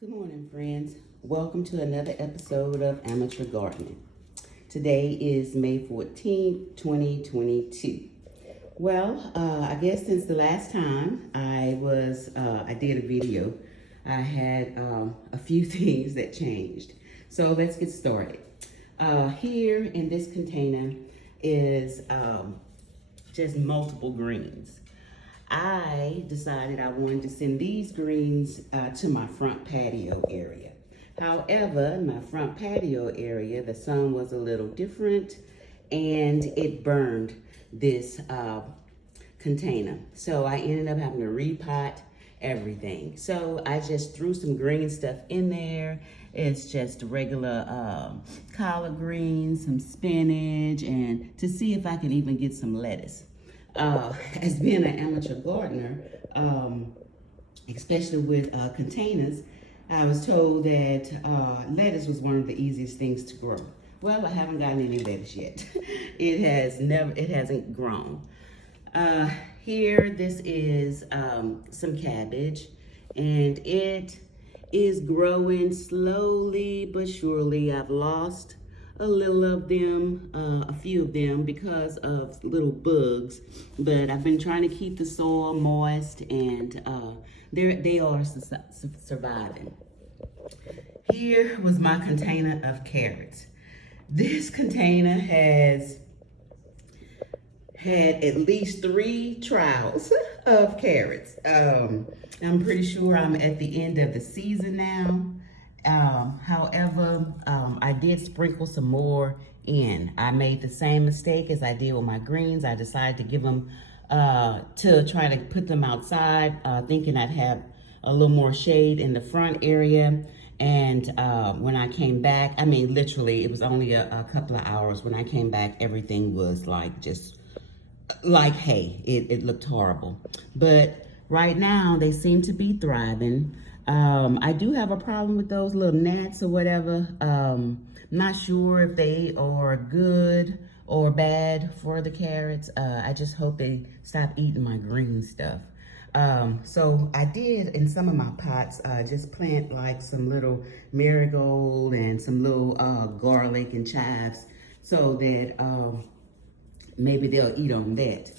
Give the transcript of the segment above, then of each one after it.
Good morning, friends. Welcome to another episode of Amateur Gardening. Today is May 14th, 2022. Well, I guess since the last time I did a video, I had a few things that changed. So let's get started. Here in this container is just multiple greens. I decided I wanted to send these greens to my front patio area. However, in my front patio area, the sun was a little different and it burned this container. So I ended up having to repot everything. So I just threw some green stuff in there. It's just regular collard greens, some spinach, and to see if I can even get some lettuce. As being an amateur gardener, especially with containers, I was told that lettuce was one of the easiest things to grow. Well, I haven't gotten any lettuce yet. It hasn't grown. Here, this is some cabbage, and it is growing slowly but surely. I've lost a little of them, a few of them, because of little bugs, but I've been trying to keep the soil moist, and they are surviving. Here was my container of carrots. This container has had at least 3 trials of carrots. I'm pretty sure I'm at the end of the season now. However, I did sprinkle some more in. I made the same mistake as I did with my greens. I decided to give them, to try to put them outside, thinking I'd have a little more shade in the front area. And when I came back, I mean, literally, it was only a couple of hours. When I came back, everything was like just like hay. It looked horrible. But right now, they seem to be thriving. I do have a problem with those little gnats or whatever. Not sure if they are good or bad for the carrots. I just hope they stop eating my green stuff. So I did, in some of my pots, just plant like some little marigold and some little garlic and chives so that maybe they'll eat on that.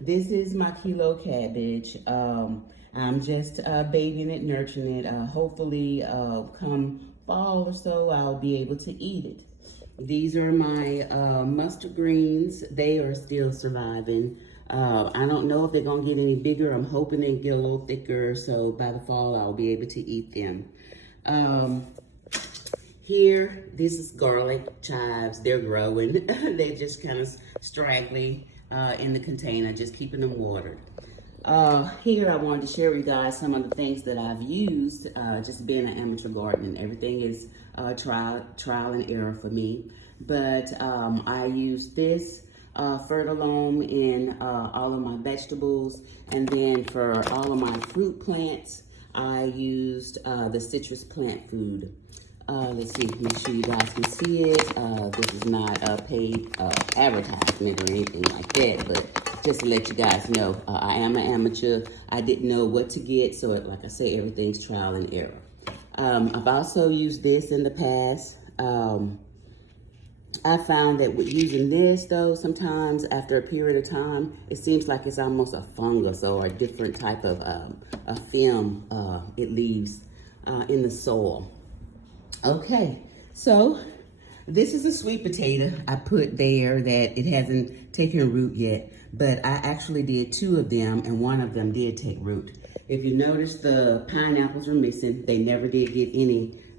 This is my kilo cabbage. I'm just babying it, nurturing it. Hopefully, come fall or so, I'll be able to eat it. These are my mustard greens. They are still surviving. I don't know if they're gonna get any bigger. I'm hoping they get a little thicker, so by the fall, I'll be able to eat them. Here, this is garlic, chives. They're growing. They're just kind of straggly in the container, just keeping them watered. Here I wanted to share with you guys some of the things that I've used, just being an amateur gardener. Everything is trial and error for me. But I used this fertilome in all of my vegetables. And then for all of my fruit plants, I used the citrus plant food. Let's see, make sure you guys can see it. This is not a paid advertisement or anything like that, but just to let you guys know, I am an amateur. I didn't know what to get, so like I say, everything's trial and error. I've also used this in the past. I found that with using this, though, sometimes after a period of time, it seems like it's almost a fungus or a different type of a film it leaves in the soil. Okay, so this is a sweet potato I put there that it hasn't taken root yet, but I actually did 2 of them, and one of them did take root. If you notice, the pineapples are missing. They never did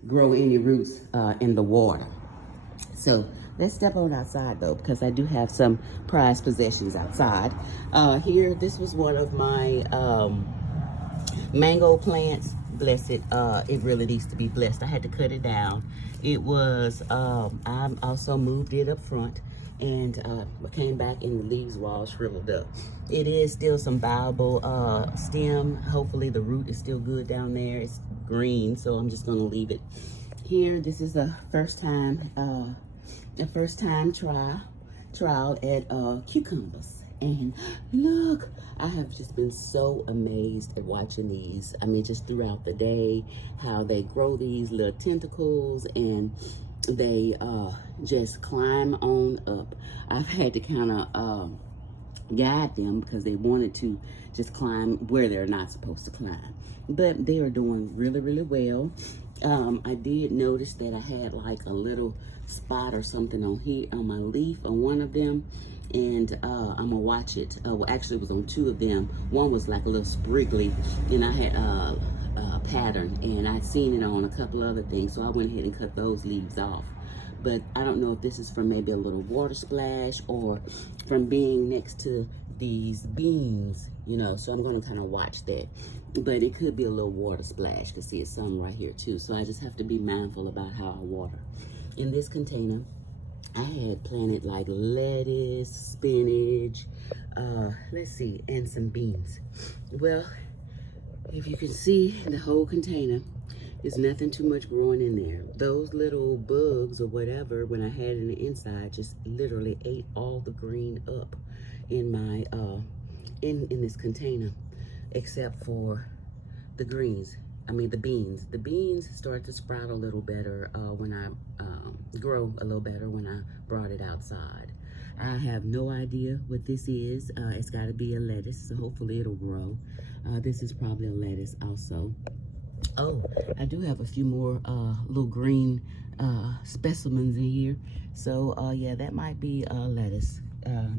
grow any roots in the water. So let's step on outside though, because I do have some prized possessions outside. Here, this was one of my mango plants. Bless it. It really needs to be blessed. I had to cut it down. It was, I also moved it up front, and came back and the leaves were all shriveled up. It is still some viable stem. Hopefully the root is still good down there. It's green, so I'm just gonna leave it. Here, this is a first time trial at cucumbers. And look, I have just been so amazed at watching these. I mean, just throughout the day, how they grow these little tentacles and they just climb on up. I've had to kind of guide them because they wanted to just climb where they're not supposed to climb. But they are doing really, really well. I did notice that I had like a little spot or something on here on my leaf on one of them, and I'm gonna watch it. Well, actually it was on two of them. One was like a little spriggly, and I had a pattern, and I'd seen it on a couple other things, so I went ahead and cut those leaves off. But I don't know if this is from maybe a little water splash or from being next to these beans, you know, so I'm gonna kind of watch that. But it could be a little water splash, because see, it's some right here too. So I just have to be mindful about how I water. In this container, I had planted like lettuce, spinach, let's see, and some beans. Well, if you can see the whole container, there's nothing too much growing in there. Those little bugs or whatever, when I had it in the inside, just literally ate all the green up in my in this container, except for the greens. I mean the beans. The beans start to sprout a little better when I grow a little better when I brought it outside. I have no idea what this is. It's got to be a lettuce, so hopefully it'll grow. This is probably a lettuce also. Oh, I do have a few more little green specimens in here. So yeah, that might be lettuce.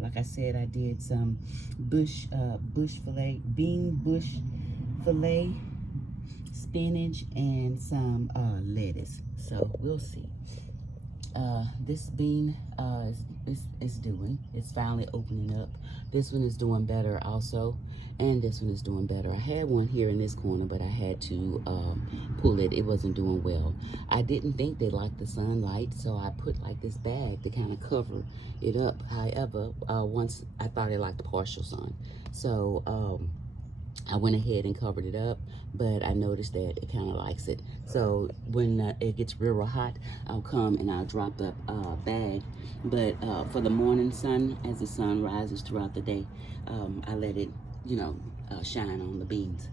Like I said, I did some bush fillet, bean bush fillet, spinach, and some lettuce. So we'll see. This bean it's finally opening up. This one is doing better also, and this one is doing better. I had one here in this corner, but I had to pull it. It wasn't doing well. I didn't think they liked the sunlight, so I put like this bag to kind of cover it up. However, once I thought they liked the partial sun, so I went ahead and covered it up, but I noticed that it kind of likes it. So when it gets real hot, I'll come and I'll drop the bag. But for the morning sun, as the sun rises throughout the day, I let it, you know, shine on the beans.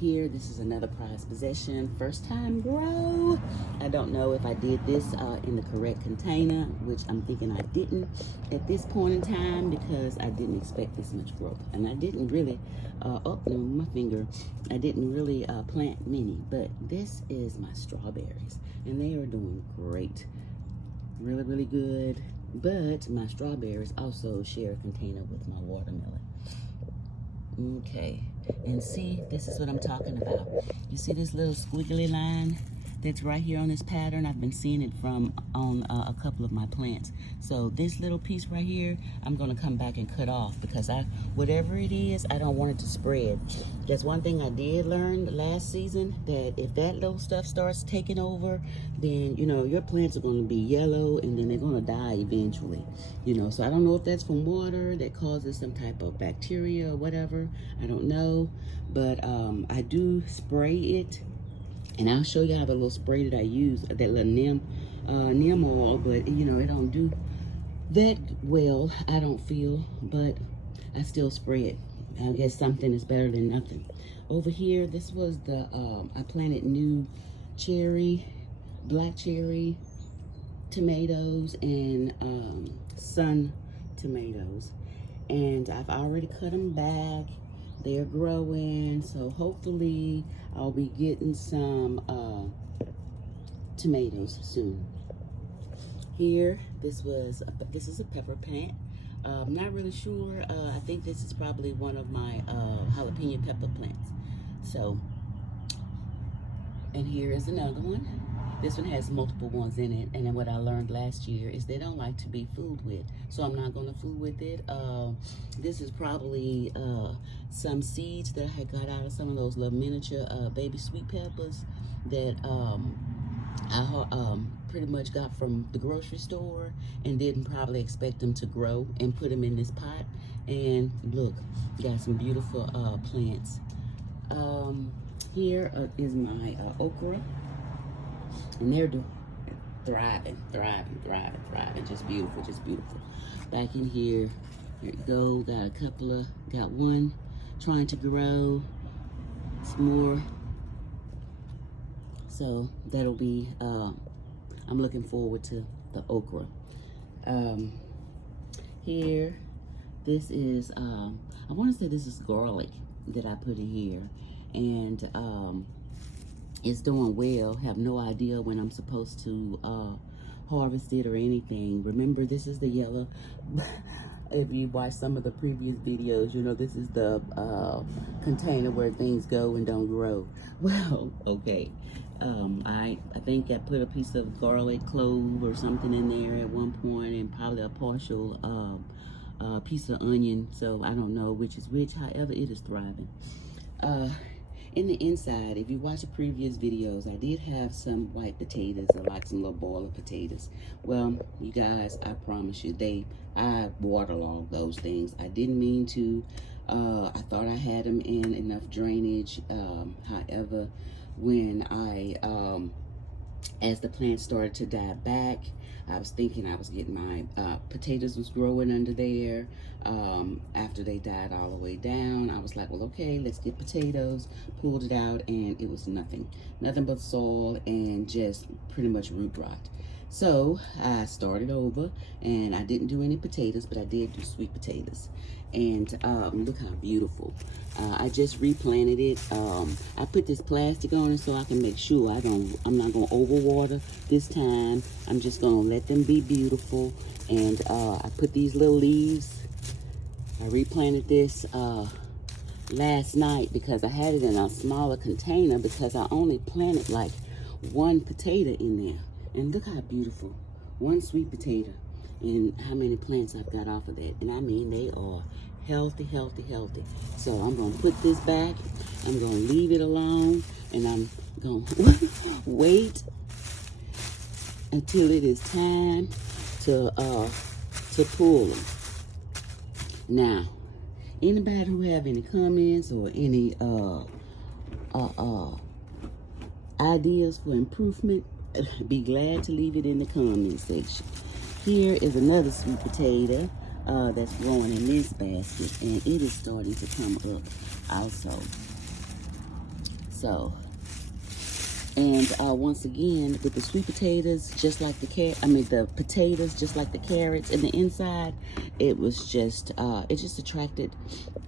Here, this is another prized possession, first time grow. I don't know if I did this in the correct container, which I'm thinking I didn't at this point in time, because I didn't expect this much growth. And I didn't really, oh no, my finger, I didn't really plant many, but this is my strawberries, and they are doing great. Really, really good. But my strawberries also share a container with my watermelon. Okay, and see, this is what I'm talking about. You see this little squiggly line that's right here on this pattern? I've been seeing it from on a couple of my plants. So this little piece right here, I'm gonna come back and cut off, because whatever it is, I don't want it to spread. That's one thing I did learn last season, that if that little stuff starts taking over, then, you know, your plants are gonna be yellow, and then they're gonna die eventually, you know. So I don't know if that's from water that causes some type of bacteria or whatever. I don't know, but I do spray it. And I'll show you how the little spray that I use, that little neem oil, but you know, it don't do that well, I don't feel, but I still spray it. I guess something is better than nothing. Over here, this was the, I planted new black cherry tomatoes and sun tomatoes. And I've already cut them back. They're growing, so hopefully I'll be getting some tomatoes soon. Here, this is a pepper plant. I'm not really sure. I think this is probably one of my jalapeno pepper plants. So, and here is another one. This one has multiple ones in it, and then what I learned last year is they don't like to be fooled with, so I'm not going to fool with it. This is probably some seeds that I had got out of some of those little miniature baby sweet peppers that I pretty much got from the grocery store, and didn't probably expect them to grow, and put them in this pot. And look, got some beautiful plants. Here is my okra. And they're thriving, just beautiful, just beautiful. Back in here, There you go. Got one trying to grow. Some more. So that'll be, I'm looking forward to the okra. Here, this is, I want to say this is garlic that I put in here. And it's doing well. Have no idea when I'm supposed to harvest it or anything. Remember, this is the yellow. If you watch some of the previous videos, you know this is the container where things go and don't grow. Well, okay. I think I put a piece of garlic clove or something in there at one point, and probably a partial piece of onion. So I don't know which is which. However, it is thriving. In the inside, if you watch the previous videos, I did have some white potatoes, like some little boiled potatoes. Well, you guys, I promise you, I waterlogged those things. I didn't mean to. I thought I had them in enough drainage. However, when as the plants started to die back, I was thinking I was getting my potatoes was growing under there. After they died all the way down, I was like, well, okay, let's get potatoes. Pulled it out, and it was nothing but soil and just pretty much root rot. So I started over, and I didn't do any potatoes, but I did do sweet potatoes. And look how beautiful. I just replanted it. I put this plastic on it so I can make sure I'm not gonna overwater this time. I'm just gonna let them be beautiful. And I put these little leaves. I replanted this last night because I had it in a smaller container because I only planted like one potato in there. And look how beautiful. One sweet potato. And how many plants I've got off of that. And I mean, they are healthy, healthy, healthy. So I'm going to put this back. I'm going to leave it alone. And I'm going to wait until it is time to pull them. Now, anybody who have any comments or any ideas for improvement, be glad to leave it in the comment section. Here is another sweet potato that's growing in this basket, and it is starting to come up also. So, and once again, with the sweet potatoes, just like the potatoes, just like the carrots, in the inside, it was just, it just attracted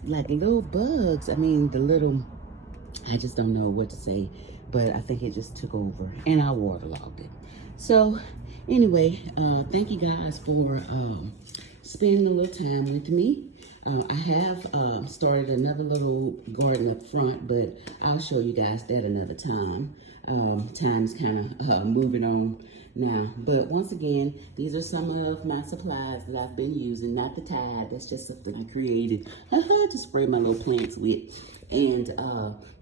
like little bugs. I mean, I just don't know what to say, but I think it just took over, and I waterlogged it. So, anyway, thank you guys for spending a little time with me. I have started another little garden up front, but I'll show you guys that another time. Time's kind of moving on now. But once again, these are some of my supplies that I've been using. Not the Tide, that's just something I created to spray my little plants with. And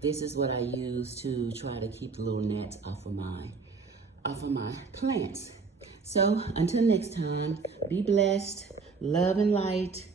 this is what I use to try to keep the little gnats off of my plants. So until next time, be blessed, love and light.